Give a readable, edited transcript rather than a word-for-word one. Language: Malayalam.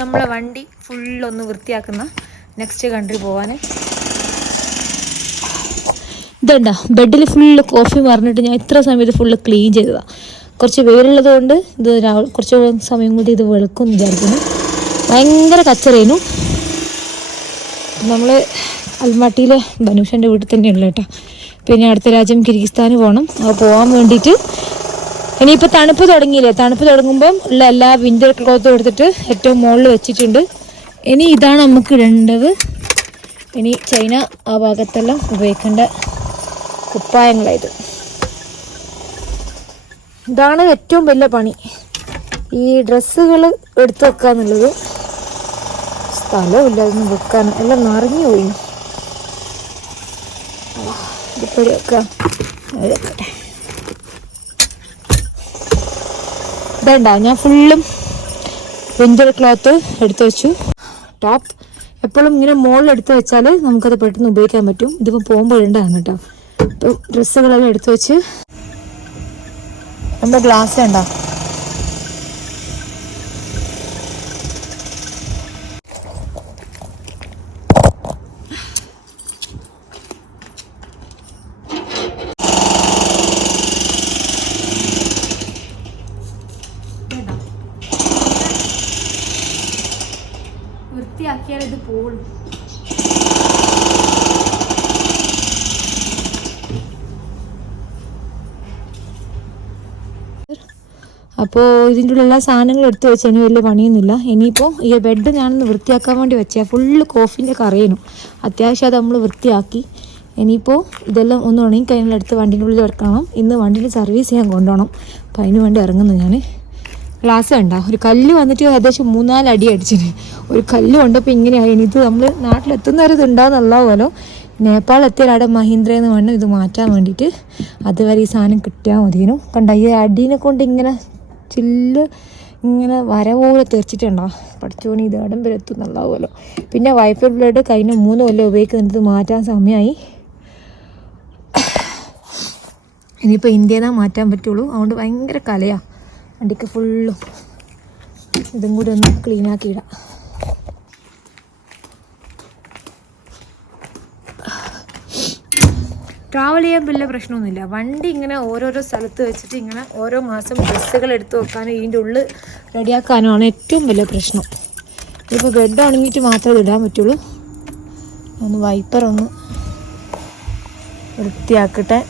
നമ്മളെ വണ്ടി ഫുള്ളൊന്ന് വൃത്തിയാക്കുന്ന നെക്സ്റ്റ് കൺട്രി പോവാൻ. ഇതുണ്ട ബെഡിൽ ഫുള്ള് കോഫി മറിഞ്ഞിട്ട് ഞാൻ ഇത്ര സമയത്ത് ഫുള്ള് ക്ലീൻ ചെയ്തതാണ്. കുറച്ച് വെയിലുള്ളത് കൊണ്ട് ഇത് കുറച്ച് സമയം കൂടി ഇത് വെളുക്കുമെന്ന് വിചാരിക്കുന്നു. ഭയങ്കര കച്ചറേനു. നമ്മൾ അൽമാട്ടിയിലെ ബനൂഷൻ്റെ വീട്ടിൽ തന്നെയുള്ള കേട്ടോ. പിന്നെ അടുത്ത രാജ്യം കിർഗിസ്ഥാന് പോകണം. അത് പോകാൻ വേണ്ടിയിട്ട് ഇനിയിപ്പോൾ തണുപ്പ് തുടങ്ങിയില്ലേ, തണുപ്പ് തുടങ്ങുമ്പം ഉള്ള എല്ലാ വിൻ്റർ ക്ലോത്തും എടുത്തിട്ട് ഏറ്റവും മുകളിൽ വെച്ചിട്ടുണ്ട്. ഇനി ഇതാണ് നമുക്ക് ഇടേണ്ടത്. ഇനി ചൈന ആ ഭാഗത്തെല്ലാം ഉപയോഗിക്കേണ്ട കുപ്പായങ്ങളായത്. ഇതാണ് ഏറ്റവും വലിയ പണി, ഈ ഡ്രസ്സുകൾ എടുത്തു വെക്കുക എന്നുള്ളത്. സ്ഥലമില്ല അതൊന്നും വെക്കാൻ, എല്ലാം നിറഞ്ഞു പോയി. ഇതിപ്പോൾ വെക്കാം. ഇതേണ്ട ഞാൻ ഫുള്ളും വിൻ്റർ ക്ലോത്ത് എടുത്തു വെച്ചു. ടോപ്പ് എപ്പോഴും ഇങ്ങനെ മുകളിൽ എടുത്ത് വെച്ചാൽ നമുക്കത് പെട്ടെന്ന് ഉപയോഗിക്കാൻ പറ്റും. ഇതിപ്പോൾ പോകുമ്പോൾ ഇടേണ്ടതാണ് കേട്ടോ. ഇപ്പം ഡ്രസ്സുകളെല്ലാം എടുത്തു വെച്ച് നമ്മുടെ ഗ്ലാസ് ഉണ്ടോ. വൃത്തിയാക്കിയാൽ ഇത് പോകും. അപ്പോൾ ഇതിൻ്റെ ഉള്ള എല്ലാ സാധനങ്ങളും എടുത്ത് വെച്ച് ഇനി വലിയ പണിയൊന്നുമില്ല. ഇനിയിപ്പോൾ ഈ ബെഡ് ഞാനൊന്ന് വൃത്തിയാക്കാൻ വേണ്ടി വെച്ചാൽ ഫുള്ള് കോഫിൻ്റെ കറിയനും. അത്യാവശ്യം അത് നമ്മൾ വൃത്തിയാക്കി. ഇനിയിപ്പോൾ ഇതെല്ലാം ഒന്ന് ഉണങ്ങി കഴിഞ്ഞാൽ എടുത്ത് വണ്ടീൻ്റെ ഉള്ളിൽ വെക്കണം. ഇന്ന് വണ്ടീൻ്റെ സർവീസ് ചെയ്യാൻ കൊണ്ടുപോകണം. അപ്പോൾ അതിന് വേണ്ടി ഇറങ്ങുന്നു ഞാൻ. ഗ്ലാസ് കണ്ടോ, ഒരു കല്ല് വന്നിട്ട് ഏകദേശം 3-4 അടി അടിച്ചിന്. ഒരു കല്ല് കൊണ്ടപ്പോൾ ഇങ്ങനെയായി. ഇനി ഇത് നമ്മൾ നാട്ടിലെത്തുന്നവരെ ഇത് ഉണ്ടാകുന്നുള്ളാവുമല്ലോ. നേപ്പാൾ എത്തിയാൽ അവിടെ മഹീന്ദ്രയെന്ന് വേണം ഇത് മാറ്റാൻ വേണ്ടിയിട്ട്. അതുവരെ ഈ സാധനം കിട്ടിയാൽ മതിയേനു. കണ്ട ഈ അടീനെ കൊണ്ട് ഇങ്ങനെ ചില്ല് ഇങ്ങനെ വര പോലെ തെറിച്ചിട്ടുണ്ടോ. പഠിച്ചോണി ഇത് ഇടം വരെ എത്തുന്നുണ്ടാവുമല്ലോ. പിന്നെ വൈപ്പർ ബ്ലേഡ് കഴിഞ്ഞ 3 കൊല്ലം ഉപയോഗിക്കുന്നത് മാറ്റാൻ സമയമായി. ഇനിയിപ്പോൾ ഇന്ത്യയിൽ നിന്നാ മാറ്റാൻ പറ്റുള്ളൂ. അതുകൊണ്ട് ഭയങ്കര കലയാണ് വണ്ടിക്ക് ഫുള്ളും. ഇതും കൂടി ഒന്ന് ക്ലീനാക്കിയിടാം. ട്രാവൽ ചെയ്യാൻ വലിയ പ്രശ്നമൊന്നുമില്ല. വണ്ടി ഇങ്ങനെ ഓരോരോ സ്ഥലത്ത് വെച്ചിട്ട് ഇങ്ങനെ ഓരോ മാസം ഡ്രസ്സുകൾ എടുത്ത് വെക്കാനും ഇതിൻ്റെ ഉള്ളിൽ റെഡിയാക്കാനുമാണ് ഏറ്റവും വലിയ പ്രശ്നം. ഇപ്പോൾ ബെഡ് ഉണങ്ങിയിട്ട് മാത്രമേ ഇടാൻ പറ്റുള്ളൂ. ഒന്ന് വൈപ്പർ ഒന്ന് വൃത്തിയാക്കട്ടെ.